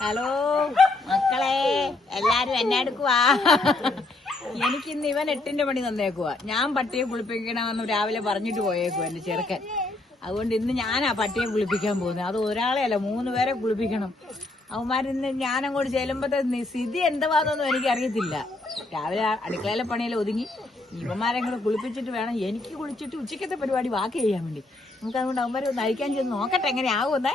Hello മക്കളെ എല്ലാരും എന്നെ എടുക്കുവാ എനിക്കിന്ന് ഇവൻ എട്ടിന്റെ പണി തന്നേക്കുവാ. ഞാൻ പട്ടിയെ കുളിപ്പിക്കണമെന്ന് രാവിലെ പറഞ്ഞിട്ട് പോയേക്കുവാ എന്റെ ചെറുക്കൻ. അതുകൊണ്ട് ഇന്ന് ഞാനാ പട്ടിയെ കുളിപ്പിക്കാൻ പോകുന്നത്. അത് ഒരാളെ അല്ല മൂന്ന് പേരെ കുളിപ്പിക്കണം. അവന്മാരിന്ന് ഞാനങ്ങോട്ട് ചെല്ലുമ്പോഴത്തെ സ്ഥിതി എന്താവാന്നൊന്നും എനിക്ക് അറിയത്തില്ല രാവിലെ അടുക്കളയിലെ പണിയിൽ ഒതുങ്ങി. ഇവന്മാരെ കൂടെ കുളിപ്പിച്ചിട്ട് വേണം എനിക്ക് കുളിച്ചിട്ട് ഉച്ചക്കത്തെ പരിപാടി വാക്ക് ചെയ്യാൻ വേണ്ടി. നമുക്ക് അതുകൊണ്ട് അവന്മാരെ ഒന്ന് അയക്കാൻ ചെന്ന് നോക്കട്ടെ എങ്ങനെയാകുമെന്നേ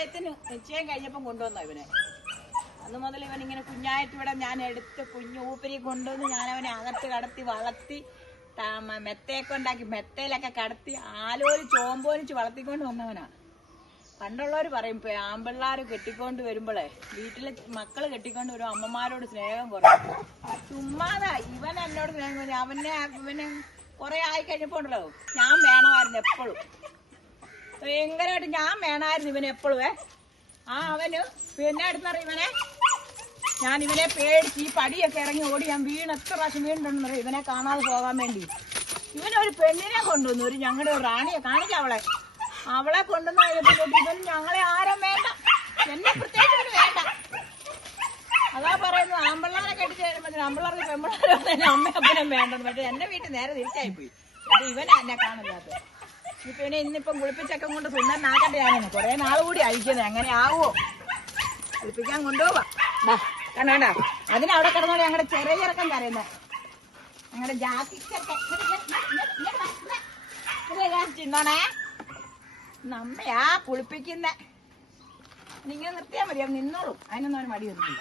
നിശ്ചയത്തിന് നിശ്ചയം കഴിഞ്ഞപ്പം കൊണ്ടുവന്ന ഇവനെ. അന്ന് മുതൽ ഇവൻ ഇങ്ങനെ കുഞ്ഞായിട്ട് ഇവിടെ ഞാൻ എടുത്ത് കുഞ്ഞു ഊപ്പരി കൊണ്ടുവന്ന് ഞാൻ അവനെ അകത്ത് കടത്തി വളർത്തി മെത്തയൊക്കെ ഉണ്ടാക്കി മെത്തയിലൊക്കെ കടത്തി ആലോലി ചോമ്പോലിച്ച് വളർത്തിക്കൊണ്ട് വന്നവനാണ്. പണ്ടുള്ളവർ പറയും ഇപ്പൊ ആമ്പിള്ളാര് കെട്ടിക്കൊണ്ട് വരുമ്പോഴേ വീട്ടിലെ മക്കൾ കെട്ടിക്കൊണ്ട് വരും അമ്മമാരോട് സ്നേഹം കുറയും. ചുമ്മാതാ ഇവൻ എന്നോട് സ്നേഹം അവനെ ഇവനെ കുറെ ആയി കഴിഞ്ഞപ്പോണ്ടല്ലോ ഞാൻ വേണമായിരുന്നു എപ്പോഴും. ഭയങ്കരമായിട്ട് ഞാൻ വേണമായിരുന്നു ഇവനെ എപ്പോഴും ആ അവന് പിന്നെ അടുത്തറിയ ഇവനെ. ഞാൻ ഇവനെ പേടിച്ച് ഈ പടിയൊക്കെ ഇറങ്ങി ഓടി ഞാൻ വീണ് എത്ര പ്രാവശ്യം വീണിട്ടുണ്ടെന്നറിയാം ഇവനെ കാണാതെ പോകാൻ വേണ്ടി. ഇവനൊരു പെണ്ണിനെ കൊണ്ടുവന്നു ഒരു ഞങ്ങളുടെ ഒരു റാണിയെ. കാണിക്കാം അവളെ. അവളെ കൊണ്ടുവന്ന് കഴിഞ്ഞപ്പോൾ ഞങ്ങളെ ആരും വേണ്ട. എന്നെ പ്രത്യേകിച്ച് വേണ്ട. അതാ പറയുന്നത്. ആമ്പിള്ളാരെ കെട്ടിച്ച് കഴിയുമ്പോൾ ആമ്പിള്ളാർക്ക് പെമ്പിള്ളാരെ അമ്മ അപ്പനും വേണ്ടെന്ന്. പക്ഷെ എന്റെ വീട്ടിൽ നേരെ തിരിച്ചായി പോയി ഇവൻ എന്നെ കാണില്ലാത്തത് ഇപ്പൊ ഇന്നിപ്പം കുളിപ്പിച്ചൊക്കെ കൊണ്ട് സുന്ദരനാക്കട്ടെ ഞാനെന്ന്. കുറെ നാൾ കൂടി അയക്കുന്നത് അങ്ങനെ ആവോ കുളിപ്പിക്കാൻ കൊണ്ടുപോവാ. ദാ, കണ്ടോ കണ്ടോ? അതിന് അവിടെ കിടന്നോണ്ട് ഞങ്ങളുടെ ചെറിയ ഇറക്കം കരയുന്നത് ഞങ്ങളുടെ ജാതി ചിന്നോണേ നമ്മയാ കുളിപ്പിക്കുന്ന. നിങ്ങൾ നിർത്തിയാൽ മതി. നിന്നോളൂ. അതിനൊന്നും അവന് മടിയൊന്നുമില്ല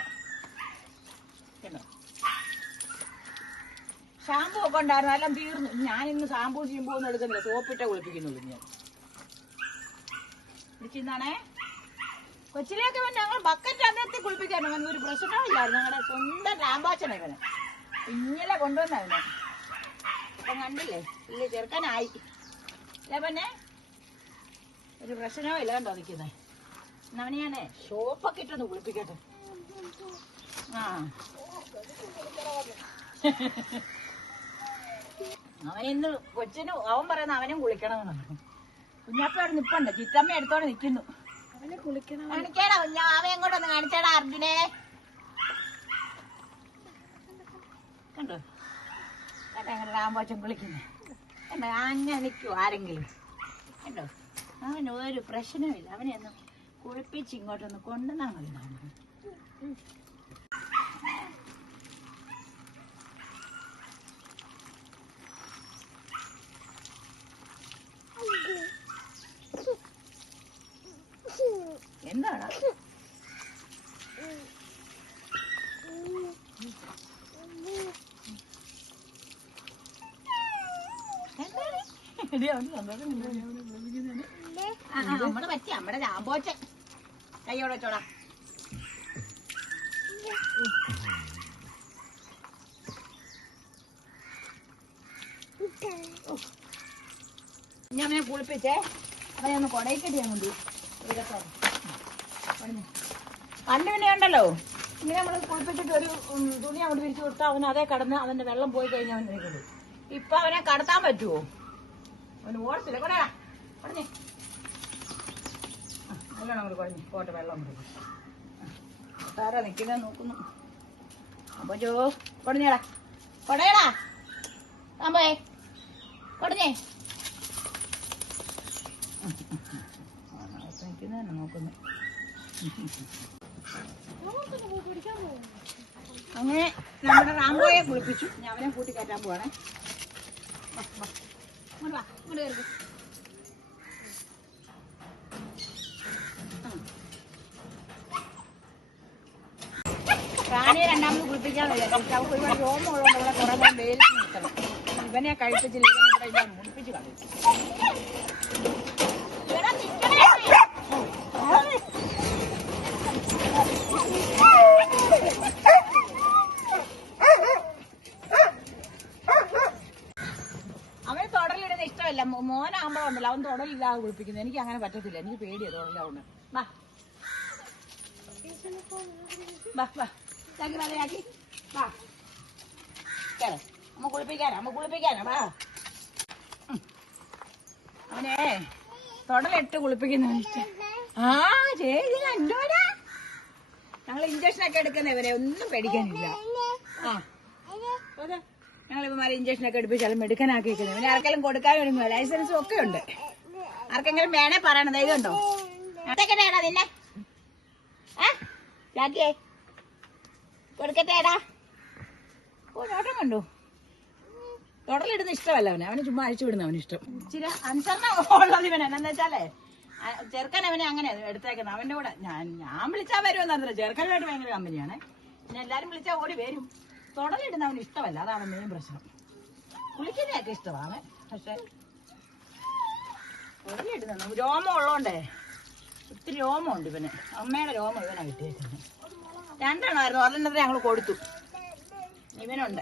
കേട്ടോ ഷാമ്പു ഒക്കെ ഉണ്ടായിരുന്നു. എല്ലാം തീർന്നു. ഞാൻ ഇന്ന് ഷാമ്പു ചെയ്യുമ്പോ ഒന്നും എടുക്കുന്നില്ല. സോപ്പിട്ട കുളിപ്പിക്കുന്നുള്ളൂ ഞാൻ ചിന്നാണേ കൊച്ചിലേക്ക് പിന്നെ ഞങ്ങൾ ബക്കറ്റ് അതിനകത്ത് കുളിപ്പിക്കാനും അങ്ങനെ ഒരു പ്രശ്നമില്ലായിരുന്നു ഞങ്ങളുടെ സ്വന്തം രാമ്പാച്ചനെ ഇവനെ. ഇങ്ങനെ കൊണ്ടുവന്ന അവനെ ഇപ്പം കണ്ടില്ലേ? ഇല്ല ചെറുക്കനായി. പിന്നെ? ഒരു പ്രശ്നവും ഇല്ല കണ്ടോ നിൽക്കുന്നേ? അവനെ ഞാനേ ഷോപ്പൊക്കെ ഇട്ടൊന്ന് കുളിപ്പിക്കട്ടെ. ആ. അവൻ ഇന്ന് കൊച്ചിന് അവൻ പറയുന്ന അവനും കുളിക്കണമെന്നാണ്. കുഞ്ഞപ്പയോട് നിപ്പുണ്ട്. ചിറ്റമ്മ എടുത്തോടെ നിൽക്കുന്നു കാണിക്കാടാ കുഞ്ഞാ അവൻ എങ്ങോട്ടൊന്ന് കാണിച്ചാടാ അർജുനെ. കണ്ടോ? കണ്ടോ അങ്ങനെ രാമ്പോച്ചൻ കുളിക്കുന്നേ? കണ്ടോ? അങ്ങനെ നിൽക്കൂ ആരെങ്കിലും? കണ്ടോ? അവന് ഒരു പ്രശ്നമില്ല അവനെ ഒന്ന് കുളിപ്പിച്ച് ഇങ്ങോട്ടൊന്ന് കൊണ്ടുവന്നാൽ മതി നമ്മൾ എന്താണ് എന്താണ്? എടി, അവന് സന്തോഷം കിട്ടുന്നു. ആ, ആ, ഞാൻ അവനെ കുളിപ്പിച്ചേ അവനെ ഒന്ന് കൊടയിക്കട്ടി ഞാൻ കൊണ്ടു പണ്ട് പിന്നെ ഉണ്ടല്ലോ ഇങ്ങനെ നമ്മൾ കുളിപ്പിച്ചിട്ട് ഒരു തുണി അങ്ങോട്ട് വിരിച്ചു കൊടുത്താൽ അവൻ അതേ കടന്ന് അവന്റെ വെള്ളം പോയി കഴിഞ്ഞാൽ അവൻ നിൽക്കുള്ളൂ ഇപ്പൊ അവനെ കടത്താൻ പറ്റുമോ അവന് ഓടത്തില്ല കൊടയാ കൊടഞ്ഞേ. നല്ലോണം അങ്ങോട്ട് കുഴഞ്ഞു പോട്ടെ വെള്ളം കൊണ്ട് താരാ നിൽക്കുന്ന നോക്കുന്നു. അപ്പൊ ജോ കൊടഞ്ഞേടാ. കൊടയടാ. അമ്പേ കൊടഞ്ഞേ. നിൽക്കുന്നതന്നെ നോക്കുന്നു. അങ്ങനെ നമ്മുടെ റാംബോയെ കുളിപ്പിച്ചു. ഞാൻ അവനെ കൂട്ടി കയറ്റാൻ പോവാണേ. ഇങ്ങോട്ട് വാ, ഇങ്ങോട്ട് കയറി. റാണിയെ രണ്ടാമത് കുളിപ്പിക്കാൻ വിചാരിച്ചു അവൾക്ക് ഒരുപാട് രോമം ഉള്ളതുകൊണ്ട് ഇവിടെ കുറേ നേരം വെയിലത്ത് നിൽക്കണം. ഇവനെ കഴിപ്പിച്ചില്ല ഇവനെ ഇവിടെ ഞാൻ മുടിപ്പിച്ച് കളയും എടാ, നിക്കണേ. അവന് തുടലിടുന്ന ഇഷ്ടമല്ല മോ- മോനാകുമ്പോഴുണ്ടല്ലോ അവൻ തുടലില്ലാതെ കുളിപ്പിക്കുന്നത് എനിക്ക് അങ്ങനെ പറ്റത്തില്ല. എനിക്ക് പേടിയാ തുടലിലാവുന്നത് വാ. വാ വാ. ചാക്കി വാ വാ. കേറ്. അമ്മ കുളിപ്പിക്കാനാ അമ്മ കുളിപ്പിക്കാനാ. വാ. അവനെ തുടലിട്ട് കുളിപ്പിക്കുന്ന. ആ ചേച്ചി കണ്ടോരാ ഞങ്ങൾ ഇഞ്ചക്ഷൻ ഒക്കെ എടുക്കുന്ന ഇവരെ ഒന്നും പേടിക്കാനില്ല. ആ. ഇവന്മാരെ ഇഞ്ചക്ഷൻ ഒക്കെ എടുപ്പിച്ചാലും മെടുക്കാനാക്കിയിരിക്കുന്നത് ഇവനെ ആർക്കെങ്കിലും കൊടുക്കാൻ വരുമ്പോ ലൈസൻസും ഒക്കെ ഉണ്ട്. ആർക്കെങ്കിലും വേണേ പറയണം ധൈര്യം ഉണ്ടോ? കൊടുക്കട്ടേടാ നിന്നെ ആ കൊടുക്കട്ടേടാ നോട്ടം കണ്ടു. തുടലിടുന്ന ഇഷ്ടമല്ല അവനെ. അവന് ചുമ്മാ അഴിച്ചു വിടുന്ന അവന് ഇഷ്ടം. ഇച്ചിരി അനുസരണ ഉള്ളത് ഇവനെ എന്നാന്ന് വെച്ചാലേ ചെറുക്കൻ അവനെ അങ്ങനെ എടുത്തേക്കുന്നത്. അവന്റെ കൂടെ ഞാൻ ഞാൻ വിളിച്ചാൽ വരുമെന്ന് അറിയില്ല ചെറുക്കനുമായിട്ട് ഭയങ്കര കമ്പനിയാണ്. പിന്നെ എല്ലാരും വിളിച്ചാൽ ഓടി വരും. തുടലിടുന്ന അവന് ഇഷ്ടമല്ല. അതാണ് മെയിൻ പ്രശ്നം. കുളിക്കുന്നതൊക്കെ ഇഷ്ടമാണ് പക്ഷെ രോമം ഉള്ളോണ്ടേ. ഒത്തിരി രോമമുണ്ട് ഇവന്. അമ്മയുടെ രോമം ഇവനാ കിട്ടിയേക്കുന്നത്. രണ്ടെണ്ണമായിരുന്നു ഒരെണ്ണത്തിന് ഞങ്ങൾ കൊടുത്തു. ഇവനുണ്ട്.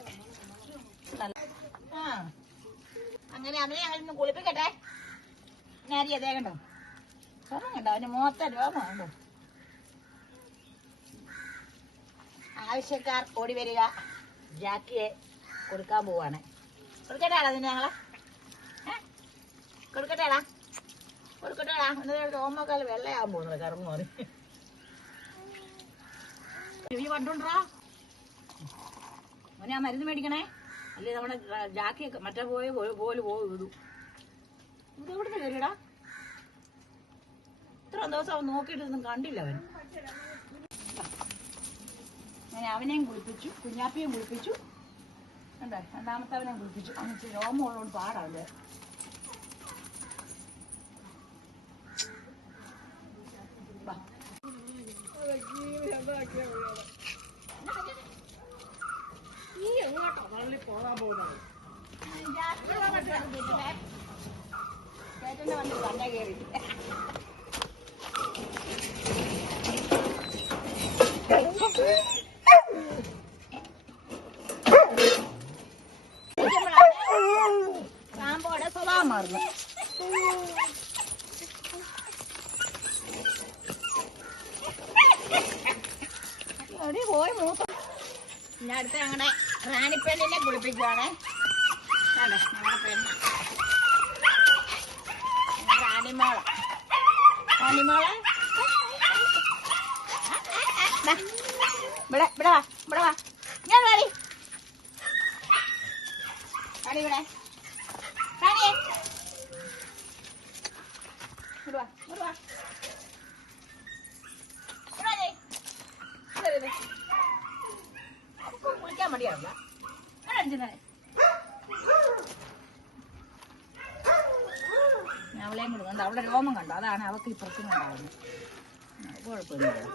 ആ. അങ്ങനെ അവനെ ഞങ്ങൾ ഇന്ന് കുളിപ്പിക്കട്ടെ. ഞാരി അതേ കണ്ടോ? രോമം കണ്ടോ? അവന് മുഖത്തെ രോമം കണ്ടോ? ആവശ്യക്കാർ ഓടി വരിക. ജാക്കിയെ കൊടുക്കാൻ പോവാണ്. കൊടുക്കട്ടെ അതിന് ഞങ്ങളെ? കൊടുക്കട്ടേടാ കൊടുക്കട്ടേടാ. മരുന്ന് മേടിക്കണേ. അല്ലേ നമ്മുടെ ജാക്കിയൊക്കെ മറ്റേ പോയ പോലെ പോകും ഇടൂ ഇത് എവിടുന്ന് കയറിയടാ? ഇത്ര ദിവസം അവൻ നോക്കിയിട്ടൊന്നും കണ്ടില്ല അവൻ. ഞാൻ അവനെയും കുളിപ്പിച്ചു. കുഞ്ഞാപ്പിയും കുളിപ്പിച്ചു. എന്താ രണ്ടാമത്തെ അവനെയും കുളിപ്പിച്ചു എന്നിട്ട് രോമം ഉള്ളതുകൊണ്ട് പാടാവില്ല ചേട്ടന്റെ വണ്ടി തന്നെ കയറി പാമ്പോടെ സ്വഭാവം മാറുന്നു പോയി മൂത്ത ഇനി അടുത്ത ഞങ്ങളുടെ റാണിപ്പെണ്ണിനെ കുളിപ്പിക്കുവാണ്. അതെ ഞങ്ങളുടെ പെണ്ണ്. റാണിമോള. റാണിമോള? ഇവിടെ ഇവിടെ വാ ഇവിടെ വാ. ഞാൻ വാടി വാടി ഇവിടെ. റാണിയെ. ഇവിടെ വാ ഇവിടെ വാ ഇവിടെ വാടി. ഇവിടെ വരൂ. കുളിക്കാൻ മടിയാവില്ല. അവളെയും കൂടെ കണ്ടു. അവളുടെ രോമം കണ്ടോ. അതാണ് അവൾക്ക് ഈ പ്രശ്നം ഉണ്ടാവുന്നത്. കുഴപ്പമൊന്നുമില്ല.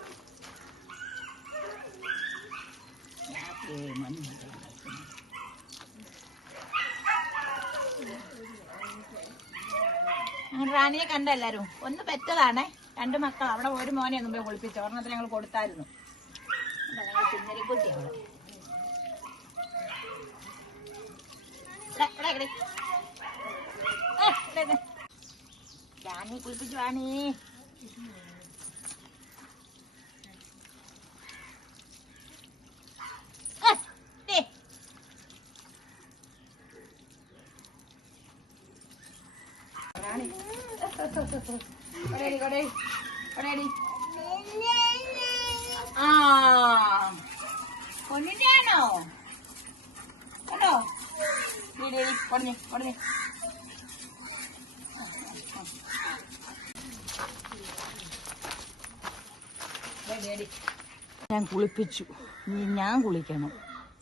റാണിയെ കണ്ട എല്ലാരും ഒന്ന് പെറ്റതാണേ. രണ്ട് മക്കൾ അവിടെ ഒരു മോനെ മുമ്പേ കുളിപ്പിച്ചു. ഒരെണ്ണത്തിന് ഞങ്ങൾ കൊടുത്തായിരുന്നു. ഞങ്ങൾ പിന്നലിക്കുട്ടി അവിടെ ഇവിടെ, ഇവിടെ, ഇവിടെ. ആ, ഇവിടെ, ഇവിടെ. റാണി കുളിപ്പിച്ചു റാണി ആ, ദേ. റാണി കൊടേടി കൊടേടി കൊടേടി ആ പൊന്നിന്റെ ആണോ കണ്ടോ ഞാൻ കുളിപ്പിച്ചു. ഞാൻ കുളിക്കണം.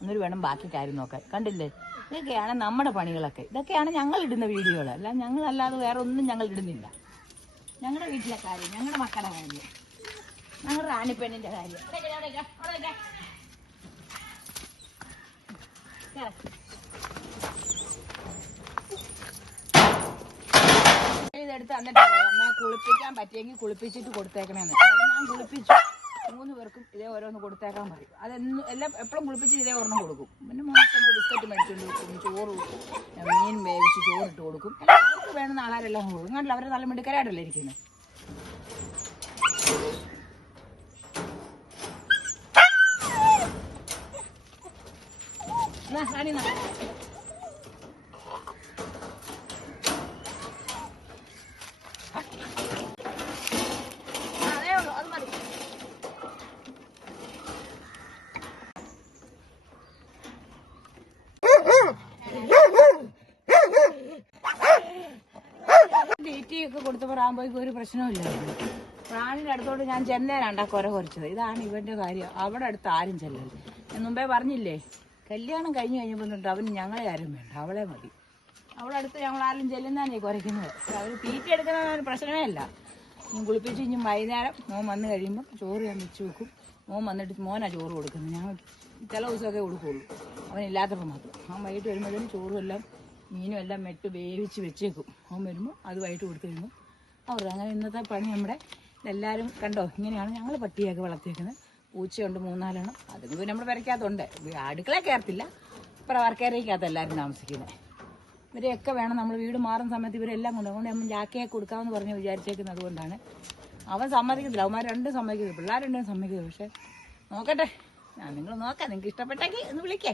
എന്നിട്ട് വേണം ബാക്കി കാര്യം നോക്കാൻ. കണ്ടില്ലേ? ഇതൊക്കെയാണ് നമ്മുടെ പണികളൊക്കെ. ഇതൊക്കെയാണ് ഞങ്ങൾ ഇടുന്ന വീഡിയോകൾ. അല്ല ഞങ്ങൾ അല്ലാതെ വേറെ ഒന്നും ഞങ്ങൾ ഇടുന്നില്ല. ഞങ്ങളുടെ വീട്ടിലെ കാര്യം ഞങ്ങളുടെ മക്കളുടെ കാര്യം ഞങ്ങളുടെ റാണിപ്പെണ്ണിന്റെ കാര്യം. ഇതെടുത്ത് എന്നിട്ട് അമ്മയെ കുളിപ്പിക്കാൻ പറ്റിയെങ്കിൽ കുളിപ്പിച്ചിട്ട് കൊടുത്തേക്കണേന്ന്. ഞാൻ കുളിപ്പിച്ചു. മൂന്ന് പേർക്കും ഇതേ ഓരോന്ന് കൊടുത്തേക്കാൻ പറയും. അതെന്ന് എല്ലാം എപ്പോഴും കുളിപ്പിച്ചിട്ട് ഇതേ ഒരെണ്ണം കൊടുക്കും. പിന്നെ മോശം ബിസ്ക്കറ്റ് മേടിച്ചുകൊണ്ട് കൊടുക്കും ചോറ് മീൻ വേവിച്ച് ചോറിട്ട് കൊടുക്കും. അവർക്ക് വേണമെന്ന് ആളാരെല്ലാം കൊടുക്കും. കണ്ടില്ല അവരെ നല്ല മിടുക്കരായിട്ടല്ലേ ഇരിക്കുന്നത് എന്നാ. തീറ്റയൊക്കെ കൊടുത്തപ്പോൾ റാമ്പോയ്ക്ക് ഒരു പ്രശ്നമില്ലായിരുന്നു റാണിന്റെ അടുത്തോട്ട് ഞാൻ ചെന്നേനാണ്ട കുര കുറച്ചത് ഇതാണ് ഇവന്റെ കാര്യം. അവിടെ അടുത്ത് ആരും ചെല്ലരുത്. ഞാൻ മുമ്പേ പറഞ്ഞില്ലേ കല്യാണം കഴിഞ്ഞു കഴിഞ്ഞപ്പോൾ തൊട്ട് അവന് ഞങ്ങളെ ആരും വേണ്ട അവളെ മതി. അവളെ അടുത്ത് ഞങ്ങൾ ആരും ചെല്ലുന്നതാണ് കുറയ്ക്കുന്നത് അവർ തീറ്റ എടുക്കുന്ന ഒരു പ്രശ്നമേ അല്ല. ഞാൻ കുളിപ്പിച്ച് ഇനി വൈകുന്നേരം മോൻ വന്ന് കഴിയുമ്പോൾ ചോറ് ഞാൻ വെച്ച് വെക്കും. മോൻ വന്നിട്ട് മോനാ ചോറ് കൊടുക്കുന്നത്. ഞങ്ങൾ ചില ദിവസമൊക്കെ കൊടുക്കുള്ളൂ. അവനില്ലാത്തപ്പോൾ മാത്രം. അവൻ വൈകിട്ട് വരുമ്പോഴത്തേനും ചോറും എല്ലാം മീനും എല്ലാം മെട്ട് വേവിച്ച് വെച്ചേക്കും. അവൻ വരുമ്പോൾ അത് വൈകിട്ട് കൊടുത്തു കഴിയുമ്പോൾ അവർ അങ്ങനെ ഇന്നത്തെ പണി നമ്മുടെ എല്ലാവരും കണ്ടോ? ഇങ്ങനെയാണ് ഞങ്ങൾ പട്ടിയൊക്കെ വളർത്തിയേക്കുന്നത്. പൂച്ചയുണ്ട് മൂന്നാലെണ്ണം. അത് പിന്നെ നമ്മൾ വരയ്ക്കാത്തതുണ്ട് അടുക്കള കയറത്തില്ല. ഇപ്പം വർക്കേരയ്ക്കകത്ത് എല്ലാവരും താമസിക്കുന്നത് ഇവരെയൊക്കെ വേണം നമ്മൾ വീട് മാറുന്ന സമയത്ത് ഇവരെല്ലാം കൊണ്ട് അതുകൊണ്ട് നമ്മൾ ജാക്കയെ കൊടുക്കാമെന്ന് പറഞ്ഞ് വിചാരിച്ചേക്കുന്നത് അതുകൊണ്ടാണ്. അവൻ സമ്മതിക്കത്തില്ല. അവന്മാർ രണ്ടും സമ്മതിക്കത്തില്ല. പിള്ളേർ രണ്ടും സമ്മതിക്കത്തില്ല. പക്ഷേ നോക്കട്ടെ. ഞാൻ നിങ്ങൾ നോക്കാം. നിങ്ങൾക്ക് ഇഷ്ടപ്പെട്ടെങ്കിൽ ഒന്ന് വിളിക്കേ.